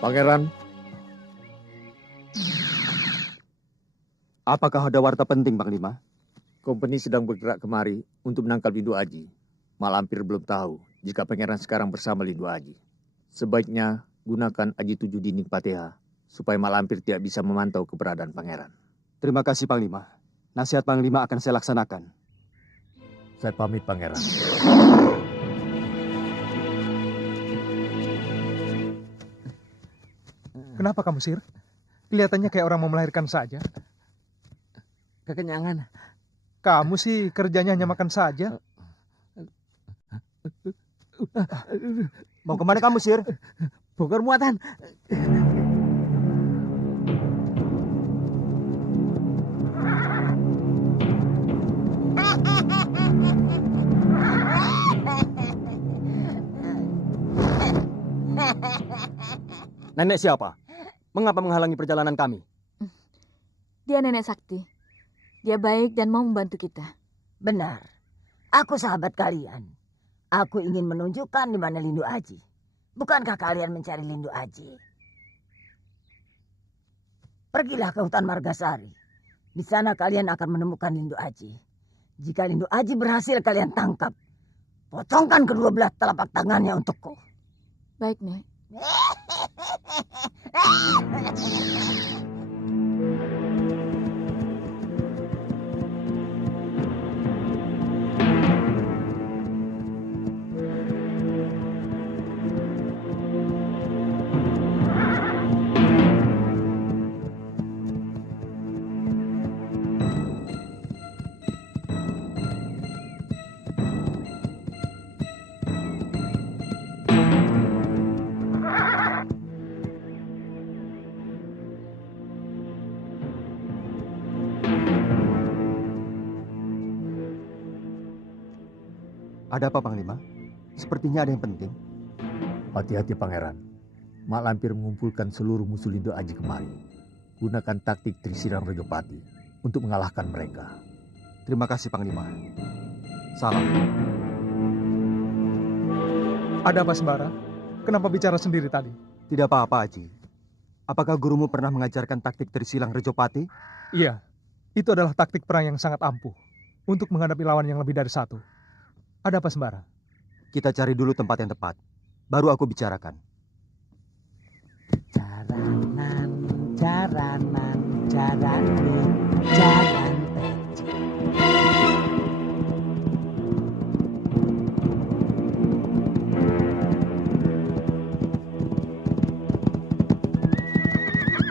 Pangeran, apakah ada warta penting, Panglima? kompeni sedang bergerak kemari untuk menangkap Lindu Aji. Malampir belum tahu jika pangeran sekarang bersama Lindu Aji. Sebaiknya gunakan Aji 7 dinding Pateha supaya Malampir tidak bisa memantau keberadaan pangeran. Terima kasih, Panglima. Nasihat Panglima akan saya laksanakan. Saya pamit, Pangeran. Kenapa kamu, Sir? Kelihatannya kayak orang mau melahirkan saja. Kekenyangan. Kamu sih kerjanya hanya makan saja. Mau kemana kamu, Sir? Bongkar muatan. Nenek siapa? Mengapa menghalangi perjalanan kami? Dia nenek sakti. Dia baik dan mau membantu kita. Benar. Aku sahabat kalian. Aku ingin menunjukkan di mana Lindu Aji. Bukankah kalian mencari Lindu Aji? Pergilah ke hutan Margasari. Di sana kalian akan menemukan Lindu Aji. Jika Lindu Aji berhasil kalian tangkap, potongkan kedua belah telapak tangannya untukku. Baik, Nek. Ada apa, Panglima? Sepertinya ada yang penting. Hati-hati, Pangeran. Malampir mengumpulkan seluruh musuh Lindu Aji kemari. Gunakan taktik Trisirang Rejopati untuk mengalahkan mereka. Terima kasih, Panglima. Salam. Ada apa, Sembara? Kenapa bicara sendiri tadi? Tidak apa-apa, Aji. Apakah gurumu pernah mengajarkan taktik Trisilang Rejopati? Iya, itu adalah taktik perang yang sangat ampuh untuk menghadapi lawan yang lebih dari satu. Ada apa, Sembara? Kita cari dulu tempat yang tepat. Baru aku bicarakan. Jaranan, jaranan, jaranin, jaran peci.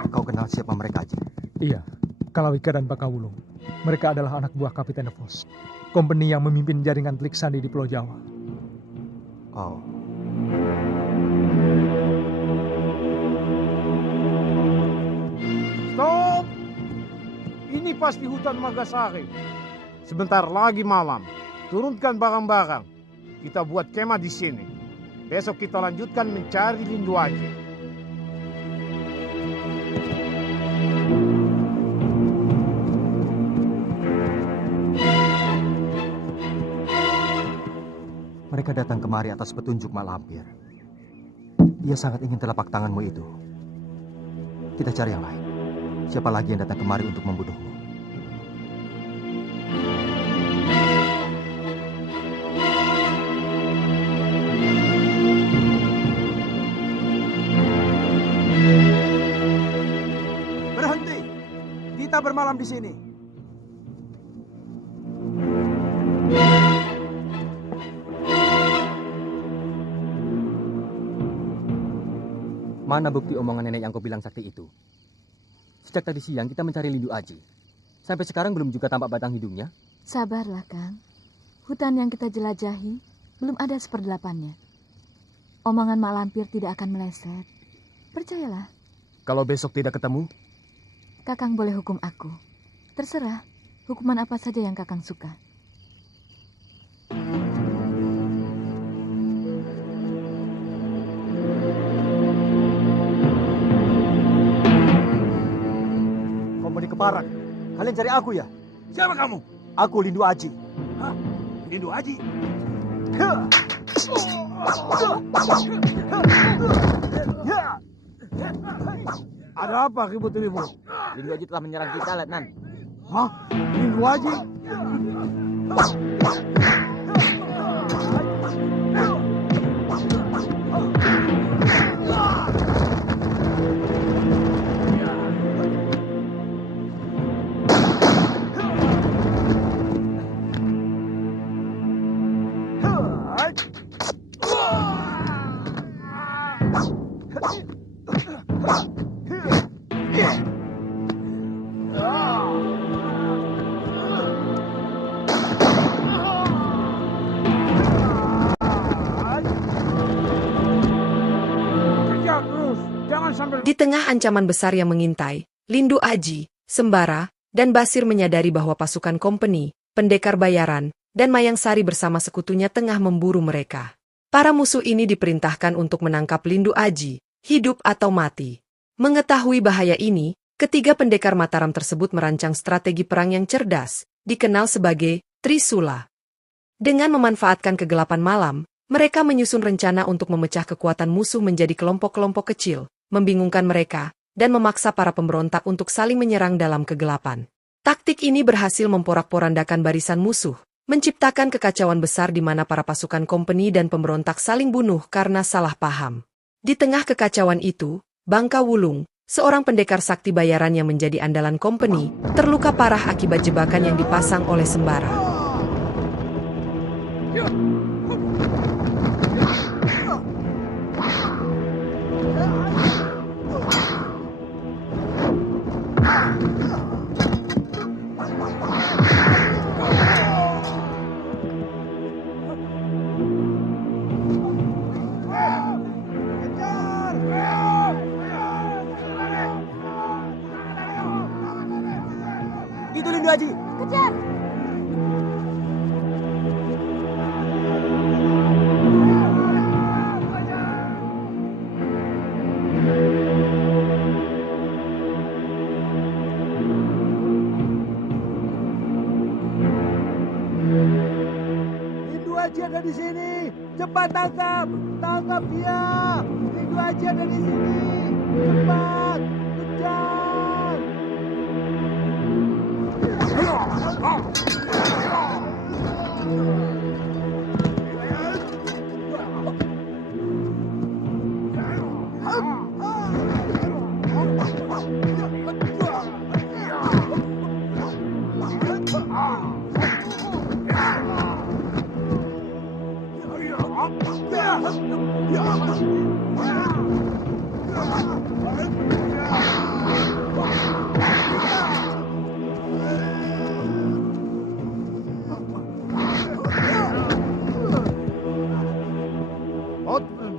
Kau kenal siapa mereka, Aji? Iya, Kalawika dan Bakawulung. Mereka adalah anak buah Kapiten Devos. Kompeni yang memimpin jaringan Telik Sandi di Pulau Jawa. Oh. Stop! Ini pasti hutan Margasari. Sebentar lagi malam. Turunkan barang-barang. Kita buat kemah di sini. Besok kita lanjutkan mencari Lindu Aji. Mereka datang kemari atas petunjuk Malampir. Dia sangat ingin telapak tanganmu itu. Kita cari yang lain. Siapa lagi yang datang kemari untuk membunuhmu? Berhenti. Kita bermalam di sini. Mana bukti omongan nenek yang kau bilang sakti itu? Sejak tadi siang kita mencari Lindu Aji. Sampai sekarang belum juga tampak batang hidungnya. Sabarlah, Kang. Hutan yang kita jelajahi belum ada seperdelapannya. Omongan Mak Lampir tidak akan meleset. Percayalah. Kalau besok tidak ketemu? Kakang boleh hukum aku. Terserah. Hukuman apa saja yang Kakang suka. Keparan. Kalian cari aku ya? Siapa kamu? Aku Lindu Aji. Hah? Lindu Aji? Ada apa ribut-ribut? Lindu Aji telah menyerang kita, Letnan. Hah? Lindu Aji? Kejar terus, jangan sampai Di tengah ancaman besar yang mengintai, Lindu Aji, Sembara, dan Basir menyadari bahwa pasukan kompeni, pendekar bayaran, dan Mayang Sari bersama sekutunya tengah memburu mereka. Para musuh ini diperintahkan untuk menangkap Lindu Aji, hidup atau mati. Mengetahui bahaya ini, ketiga pendekar Mataram tersebut merancang strategi perang yang cerdas, dikenal sebagai Trisula. Dengan memanfaatkan kegelapan malam, mereka menyusun rencana untuk memecah kekuatan musuh menjadi kelompok-kelompok kecil, membingungkan mereka, dan memaksa para pemberontak untuk saling menyerang dalam kegelapan. Taktik ini berhasil memporak-porandakan barisan musuh, menciptakan kekacauan besar di mana para pasukan kompeni dan pemberontak saling bunuh karena salah paham. Di tengah kekacauan itu, Bangka Wulung, seorang pendekar sakti bayaran yang menjadi andalan kompeni, terluka parah akibat jebakan yang dipasang oleh Sembara. Itu Lindu Aji. Kejar! Lindu Aji ada di sini. Cepat tangkap. Tangkap dia. Lindu Aji ada di sini. Cepat. Kejar.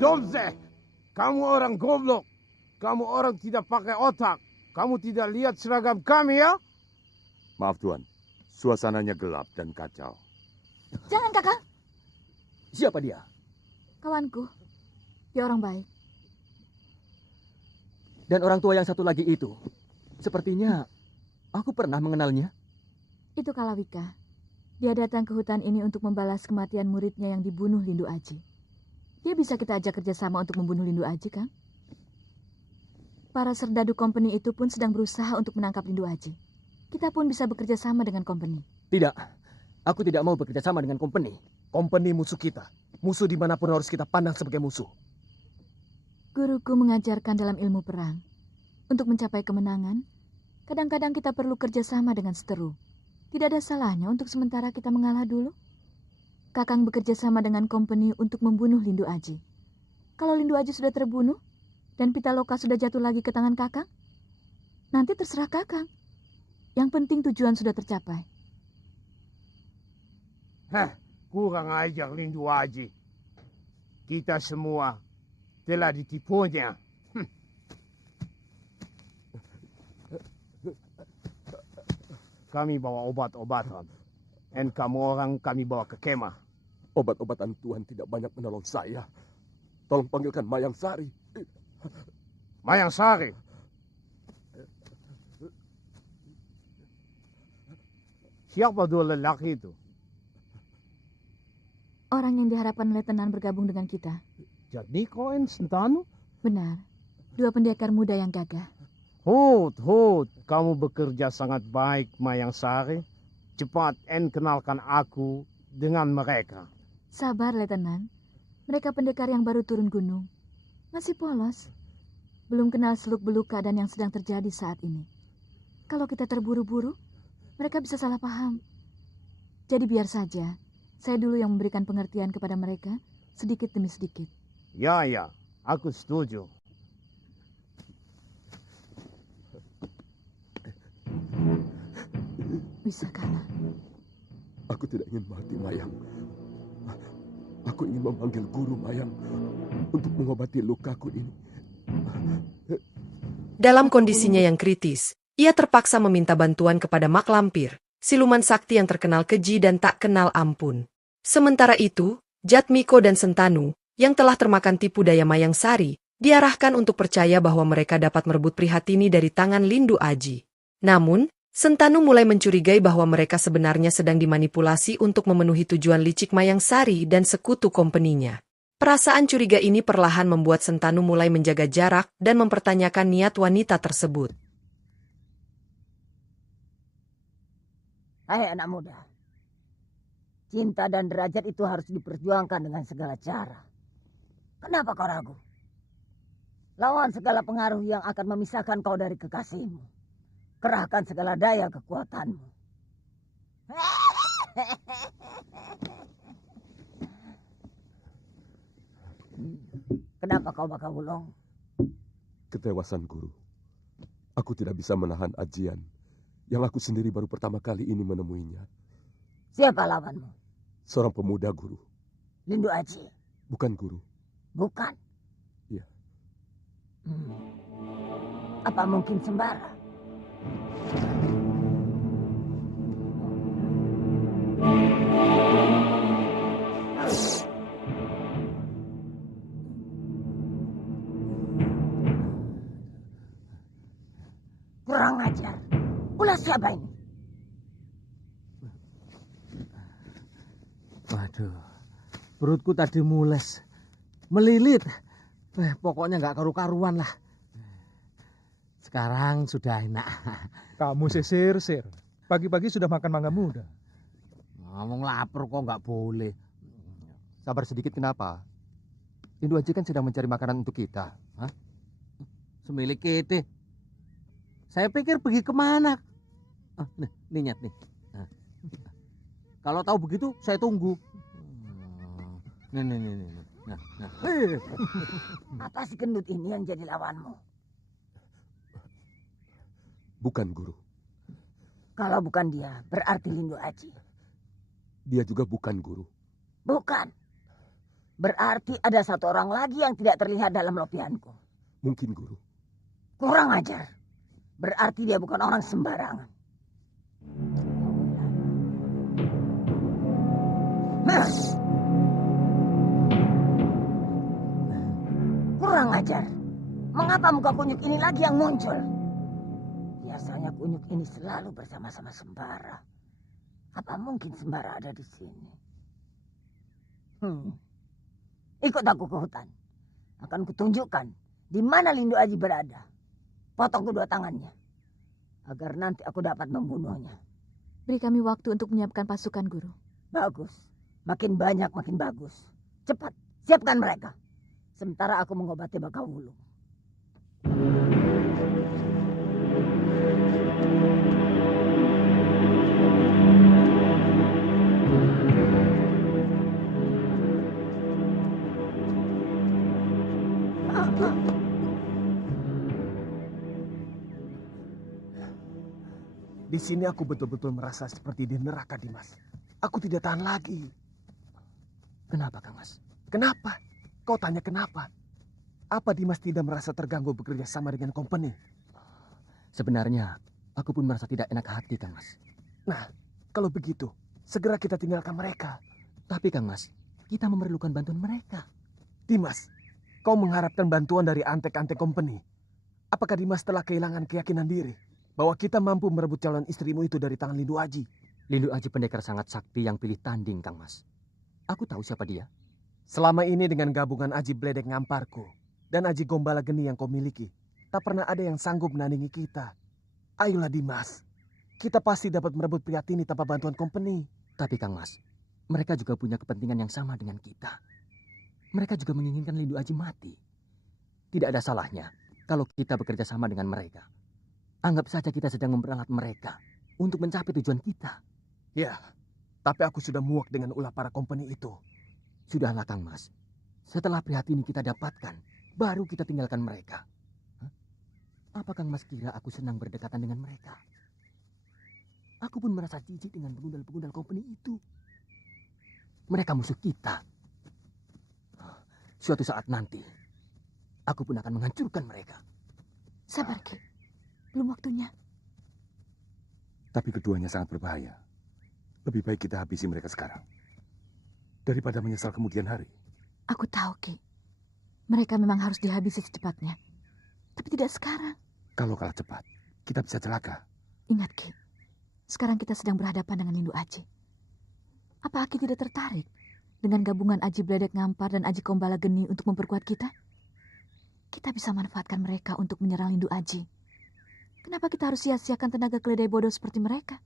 Domze, kamu orang goblok. Kamu orang tidak pakai otak. Kamu tidak lihat seragam kami ya? Maaf Tuan, suasananya gelap dan kacau. Jangan, Kakang. Siapa dia? Kawanku. Dia orang baik. Dan orang tua yang satu lagi itu. Sepertinya aku pernah mengenalnya. Itu Kalawika. Dia datang ke hutan ini untuk membalas kematian muridnya yang dibunuh Lindu Aji. Dia bisa kita ajak kerjasama untuk membunuh Lindu Aji, Kang. Para serdadu kompeni itu pun sedang berusaha untuk menangkap Lindu Aji. Kita pun bisa bekerja sama dengan kompeni. Tidak, aku tidak mau bekerja sama dengan kompeni. Kompeni musuh kita. Musuh dimanapun harus kita pandang sebagai musuh. Guruku mengajarkan dalam ilmu perang. Untuk mencapai kemenangan, kadang-kadang kita perlu kerjasama dengan seteru. Tidak ada salahnya untuk sementara kita mengalah dulu. Kakang bekerja sama dengan kompeni untuk membunuh Lindu Aji. Kalau Lindu Aji sudah terbunuh, dan Pitaloka sudah jatuh lagi ke tangan Kakang, nanti terserah Kakang. Yang penting tujuan sudah tercapai. Kurang ajar Lindu Aji. Kita semua telah ditipunya. Kami bawa obat-obatan. Dan kamu orang kami bawa ke kemah. Obat-obatan Tuhan tidak banyak menolong saya. Tolong panggilkan Mayang Sari. Mayang Sari. Siapa dua lelaki itu? Orang yang diharapkan Letnan bergabung dengan kita. Jadniko and Sentanu? Benar. Dua pendekar muda yang gagah. Hut, kamu bekerja sangat baik, Mayang Sari. Cepat kenalkan aku dengan mereka. Sabar, Letnan. Mereka pendekar yang baru turun gunung. Masih polos. Belum kenal seluk-beluk keadaan yang sedang terjadi saat ini. Kalau kita terburu-buru, mereka bisa salah paham. Jadi biar saja, saya dulu yang memberikan pengertian kepada mereka, sedikit demi sedikit. Ya, aku setuju. Bisa kalah. Aku tidak ingin mati, Mayang. Aku ingin memanggil guru Mayang untuk mengobati lukaku ini. Dalam kondisinya yang kritis, ia terpaksa meminta bantuan kepada Mak Lampir, siluman sakti yang terkenal keji dan tak kenal ampun. Sementara itu, Jatmiko dan Sentanu, yang telah termakan tipu daya Mayang Sari, diarahkan untuk percaya bahwa mereka dapat merebut Prihatini dari tangan Lindu Aji. Namun, Sentanu mulai mencurigai bahwa mereka sebenarnya sedang dimanipulasi untuk memenuhi tujuan licik Mayang Sari dan sekutu kompeninya. Perasaan curiga ini perlahan membuat Sentanu mulai menjaga jarak dan mempertanyakan niat wanita tersebut. Hai anak muda, cinta dan derajat itu harus diperjuangkan dengan segala cara. Kenapa kau ragu? Lawan segala pengaruh yang akan memisahkan kau dari kekasihmu. Kerahkan segala daya kekuatanmu. Kenapa kau bakal Wulong? Ketewasan guru. Aku tidak bisa menahan ajian yang aku sendiri baru pertama kali ini menemuinya. Siapa lawanmu? Seorang pemuda, guru. Lindu Aji? Bukan, guru. Bukan? Iya. Apa mungkin Sembara? Kurang ajar. Ulas siapa ini? Waduh, perutku tadi mules, melilit. Pokoknya nggak karu-karuan lah. Sekarang sudah enak. Kamu sisir. Pagi-pagi sudah makan mangga muda. Ngomong lapar kok nggak boleh. Sabar sedikit kenapa? Lindu Aji kan sedang mencari makanan untuk kita. Hah? Semilik kita. Saya pikir pergi kemana? Nih nyat nih. Kalau tahu begitu, saya tunggu. Nih. Nah. Apa si gendut ini yang jadi lawanmu? Bukan, guru. Kalau bukan dia, berarti Lindu Aji. Dia juga bukan, guru. Bukan. Berarti ada satu orang lagi yang tidak terlihat dalam lopianku. Mungkin, guru. Kurang ajar. Berarti dia bukan orang sembarangan. Kurang ajar. Mengapa muka kunyuk ini lagi yang muncul? Biasanya kunyuk ini selalu bersama-sama Sembara. Apa mungkin Sembara ada di sini? Ikut aku ke hutan. Akan kutunjukkan di mana Lindu Aji berada. Potong kedua tangannya. Agar nanti aku dapat membunuhnya. Beri kami waktu untuk menyiapkan pasukan, Guru. Bagus. Makin banyak makin bagus. Cepat, siapkan mereka. Sementara aku mengobati Bakawulung. Di sini aku betul-betul merasa seperti di neraka, Dimas. Aku tidak tahan lagi. Kenapa, Kang Mas? Kenapa? Kau tanya kenapa? Apa Dimas tidak merasa terganggu bekerja sama dengan company? Sebenarnya, aku pun merasa tidak enak hati, Kang Mas. Nah, kalau begitu, segera kita tinggalkan mereka. Tapi, Kang Mas, kita memerlukan bantuan mereka. Dimas, kau mengharapkan bantuan dari antek-antek company. Apakah Dimas telah kehilangan keyakinan diri bahwa kita mampu merebut calon istrimu itu dari tangan Lindu Aji? Lindu Aji pendekar sangat sakti yang pilih tanding, Kang Mas. Aku tahu siapa dia. Selama ini dengan gabungan Aji Bledek Ngamparku, dan Aji Gombala Geni yang kau miliki, tak pernah ada yang sanggup menandingi kita. Ayolah Dimas, kita pasti dapat merebut pria ini tanpa bantuan company. Tapi Kang Mas, mereka juga punya kepentingan yang sama dengan kita. Mereka juga menginginkan Lindu Aji mati. Tidak ada salahnya kalau kita bekerja sama dengan mereka. Anggap saja kita sedang memperalat mereka untuk mencapai tujuan kita. Ya, tapi aku sudah muak dengan ulah para company itu. Sudahlah Kang Mas, setelah pria ini kita dapatkan, baru kita tinggalkan mereka. Hah? Apa Kang Mas kira aku senang berdekatan dengan mereka? Aku pun merasa jijik dengan pegundal-pegundal company itu. Mereka musuh kita. Suatu saat nanti, aku pun akan menghancurkan mereka. Sabar, Ki. Belum waktunya. Tapi keduanya sangat berbahaya. Lebih baik kita habisi mereka sekarang. Daripada menyesal kemudian hari. Aku tahu, Ki. Mereka memang harus dihabisi secepatnya. Tapi tidak sekarang. Kalau kalah cepat, kita bisa celaka. Ingat, Ki. Sekarang kita sedang berhadapan dengan Lindu Aji. Apa Aki tidak tertarik dengan gabungan Aji Bledek Ngampar dan Aji Kombala Geni untuk memperkuat kita? Kita bisa manfaatkan mereka untuk menyerang Lindu Aji. Kenapa kita harus sia-siakan tenaga keledai bodoh seperti mereka?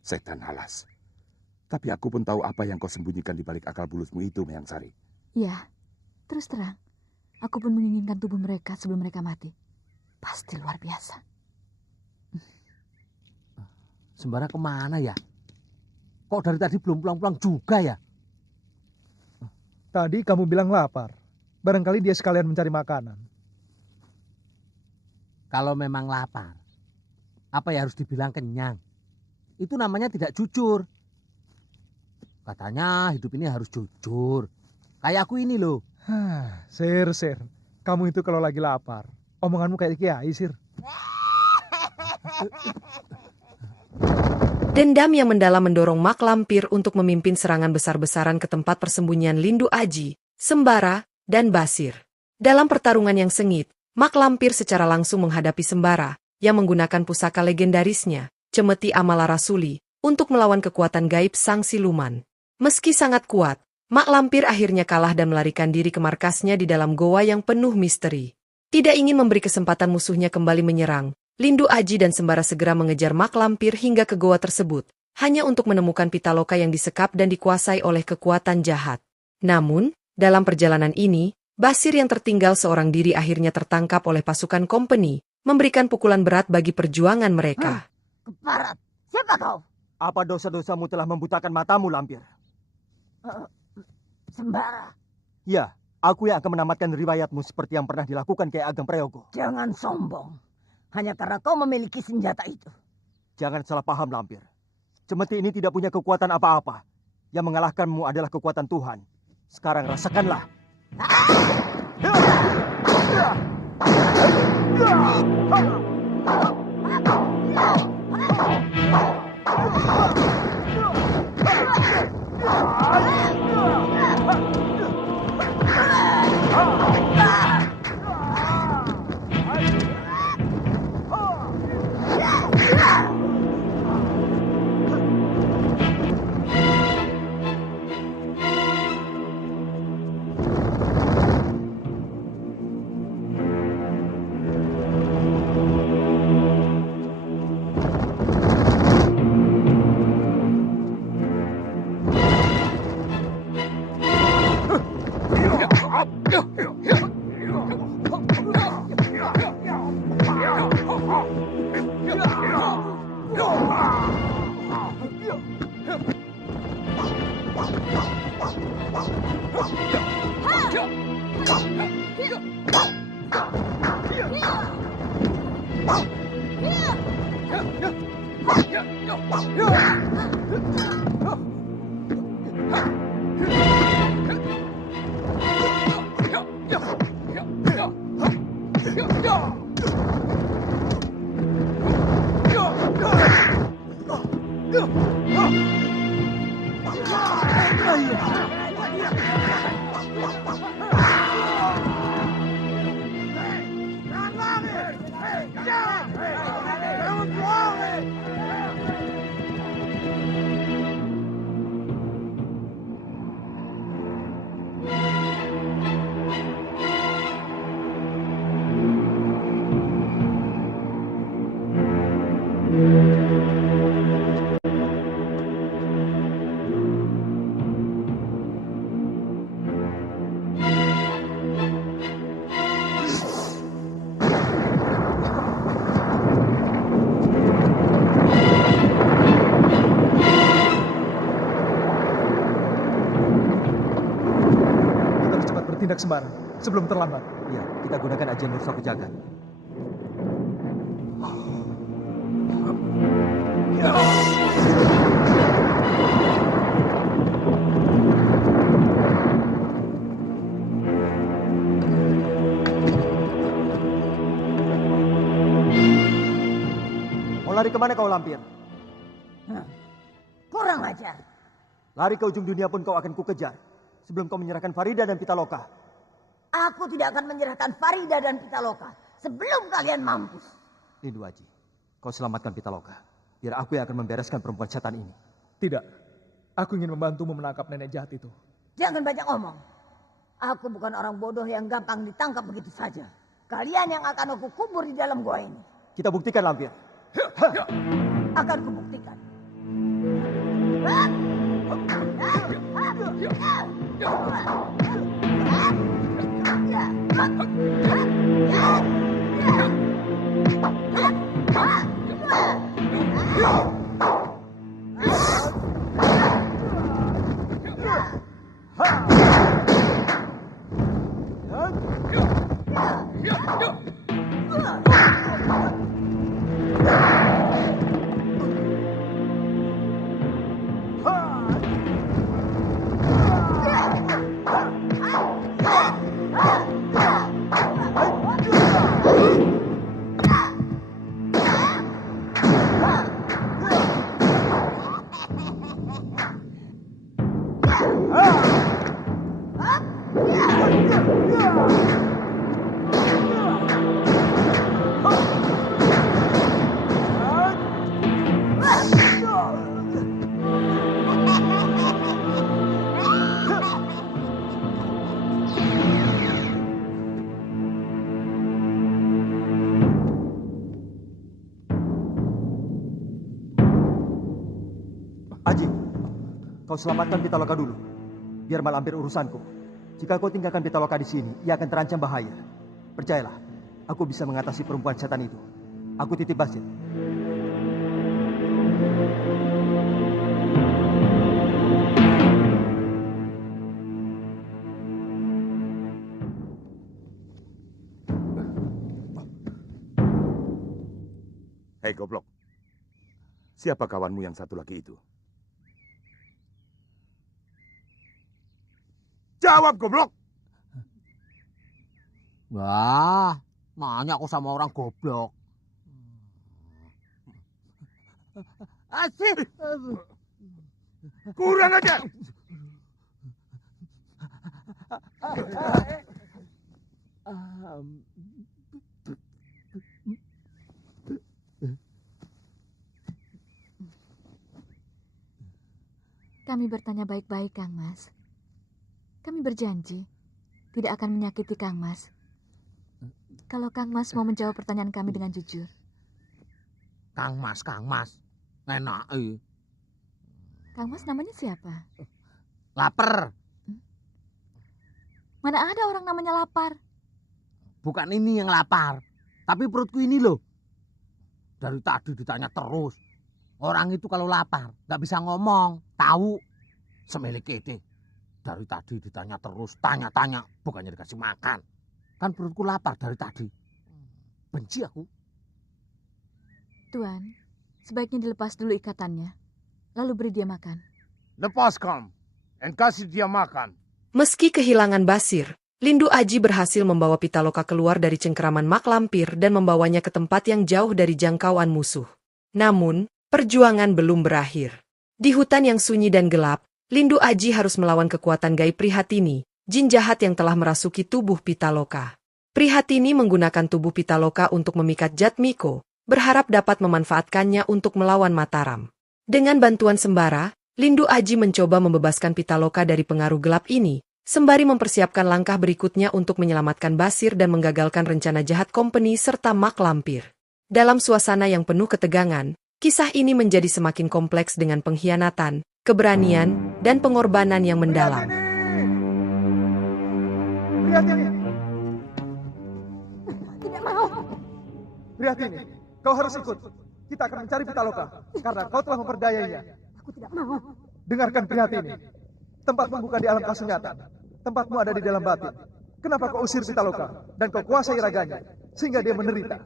Setan alas. Tapi aku pun tahu apa yang kau sembunyikan di balik akal bulusmu itu, Mayang Sari. Ya, terus terang. Aku pun menginginkan tubuh mereka sebelum mereka mati. Pasti luar biasa. Sembara kemana ya? Kok dari tadi belum pulang-pulang juga ya? Tadi kamu bilang lapar. Barangkali dia sekalian mencari makanan. Kalau memang lapar, apa ya harus dibilang kenyang? Itu namanya tidak jujur. Katanya hidup ini harus jujur. Kayak aku ini loh. Sir. Kamu itu kalau lagi lapar, omonganmu kayak kiai, Sir. Dendam yang mendalam mendorong Mak Lampir untuk memimpin serangan besar-besaran ke tempat persembunyian Lindu Aji, Sembara, dan Basir. Dalam pertarungan yang sengit, Mak Lampir secara langsung menghadapi Sembara yang menggunakan pusaka legendarisnya, Cemeti Amala Rasuli, untuk melawan kekuatan gaib sang siluman. Meski sangat kuat, Mak Lampir akhirnya kalah dan melarikan diri ke markasnya di dalam goa yang penuh misteri. Tidak ingin memberi kesempatan musuhnya kembali menyerang, Lindu Aji dan Sembara segera mengejar Mak Lampir hingga ke goa tersebut, hanya untuk menemukan Pitaloka yang disekap dan dikuasai oleh kekuatan jahat. Namun, dalam perjalanan ini, Basir yang tertinggal seorang diri akhirnya tertangkap oleh pasukan company, memberikan pukulan berat bagi perjuangan mereka. Keparat, siapa kau? Apa dosa-dosamu telah membutakan matamu, Lampir? Sembara. Ya, aku yang akan menamatkan riwayatmu seperti yang pernah dilakukan Kyai Ageng Prayogo. Jangan sombong. Hanya karena kau memiliki senjata itu. Jangan salah paham, Lampir. Cemeti ini tidak punya kekuatan apa-apa. Yang mengalahkanmu adalah kekuatan Tuhan. Sekarang rasakanlah. bertindak sembara sebelum terlambat. Ya, kita gunakan ajian Nur Sapu Jagat. Mau lari kemana kau Lampir? Kurang ajar. Lari ke ujung dunia pun kau akan kukejar sebelum kau menyerahkan Farida dan Pitaloka. Aku tidak akan menyerahkan Farida dan Pitaloka sebelum kalian mampus. Lindu Aji, kau selamatkan Pitaloka. Biar aku yang akan membereskan perempuan setan ini. Tidak. Aku ingin membantumu menangkap nenek jahat itu. Jangan banyak omong. Aku bukan orang bodoh yang gampang ditangkap begitu saja. Kalian yang akan aku kubur di dalam gua ini. Kita buktikan Lampir. Akan kubuktikan. Aji, kau selamatkan Pitaloka dulu. Biar Malampir urusanku. Jika kau tinggalkan Pitaloka di sini, ia akan terancam bahaya. Percayalah, aku bisa mengatasi perempuan setan itu. Aku titip Basir. Hei goblok, siapa kawanmu yang satu lagi itu? Jawab goblok! Wah, nanya aku sama orang goblok. Asik. Kurang ajar! Kami bertanya baik-baik, Kang Mas. Kami berjanji tidak akan menyakiti Kang Mas. Kalau Kang Mas mau menjawab pertanyaan kami dengan jujur. Kang Mas. Enak. Kang Mas namanya siapa? Lapar. Mana ada orang namanya lapar? Bukan ini yang lapar. Tapi perutku ini loh. Dari tadi ditanya terus. Orang itu kalau lapar gak bisa ngomong. Tahu. Semilik ide. Dari tadi ditanya terus. Tanya-tanya. Bukannya dikasih makan. Kan perutku lapar dari tadi. Benci aku. Tuan, sebaiknya dilepas dulu ikatannya. Lalu beri dia makan. Lepaskan. Dan kasih dia makan. Meski kehilangan Basir, Lindu Aji berhasil membawa Pitaloka keluar dari cengkeraman Mak Lampir dan membawanya ke tempat yang jauh dari jangkauan musuh. Namun, perjuangan belum berakhir. Di hutan yang sunyi dan gelap, Lindu Aji harus melawan kekuatan gaib Prihatini, jin jahat yang telah merasuki tubuh Pitaloka. Prihatini menggunakan tubuh Pitaloka untuk memikat Jatmiko, berharap dapat memanfaatkannya untuk melawan Mataram. Dengan bantuan sembara, Lindu Aji mencoba membebaskan Pitaloka dari pengaruh gelap ini, sembari mempersiapkan langkah berikutnya untuk menyelamatkan Basir dan menggagalkan rencana jahat kompeni serta Mak Lampir. Dalam suasana yang penuh ketegangan, kisah ini menjadi semakin kompleks dengan pengkhianatan, keberanian, dan pengorbanan yang mendalam. Prihatini! Tidak mau. Prihatini, kau harus ikut. Kita akan mencari Pitaloka, karena kau telah memperdayainya. Aku tidak mau. Dengarkan Prihatini. Tempatmu bukan di alam kasunyatan. Tempatmu ada di dalam batin. Kenapa kau usir Pitaloka dan kau kuasai raganya sehingga dia menderita?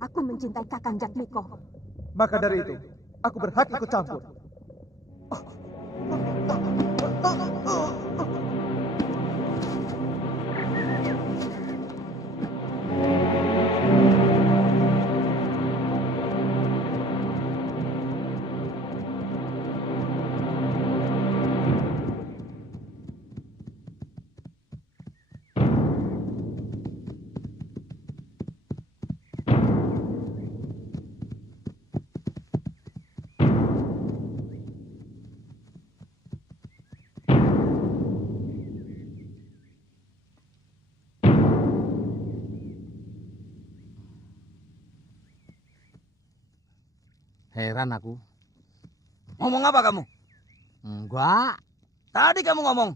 Aku mencintai Kakang Jatmiko. Maka dari itu, aku berhak ikut campur. Heran aku. Ngomong apa kamu? Enggak. Tadi kamu ngomong.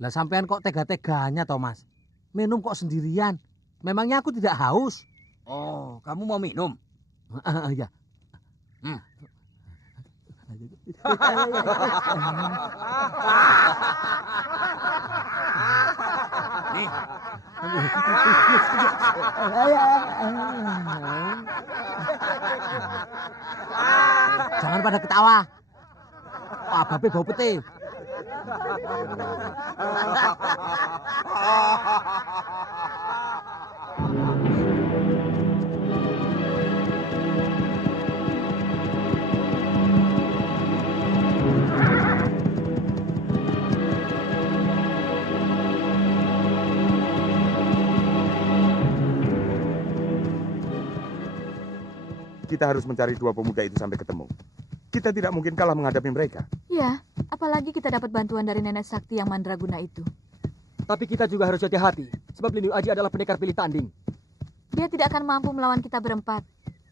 Lah sampean kok tega-teganya, Thomas? Minum kok sendirian? Memangnya aku tidak haus? Oh, kamu mau minum? Iya. Nih. Jangan pada ketawa. Pak Babe bau peti. Kita harus mencari dua pemuda itu sampai ketemu. Kita tidak mungkin kalah menghadapi mereka. Ya, apalagi kita dapat bantuan dari nenek sakti yang mandraguna itu. Tapi kita juga harus hati-hati, sebab Lindu Aji adalah pendekar pilih tanding. Dia tidak akan mampu melawan kita berempat.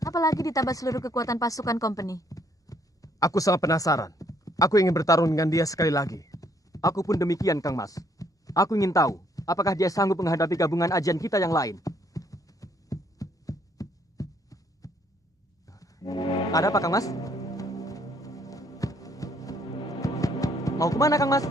Apalagi ditambah seluruh kekuatan pasukan company. Aku sangat penasaran. Aku ingin bertarung dengan dia sekali lagi. Aku pun demikian, Kang Mas. Aku ingin tahu, apakah dia sanggup menghadapi gabungan ajian kita yang lain. Ada apa, Kang Mas? Mau kemana, Kang Mas?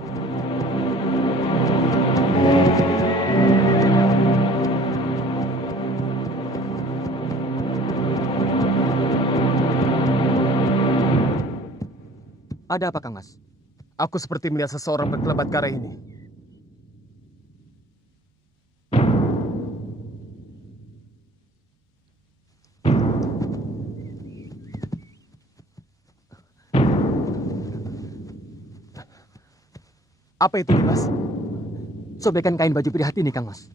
Ada apa, Kang Mas? Aku seperti melihat seseorang berkelebat ke arah ini. Apa itu, Mas? Sobekan kain baju Prihatini, Kang Mas.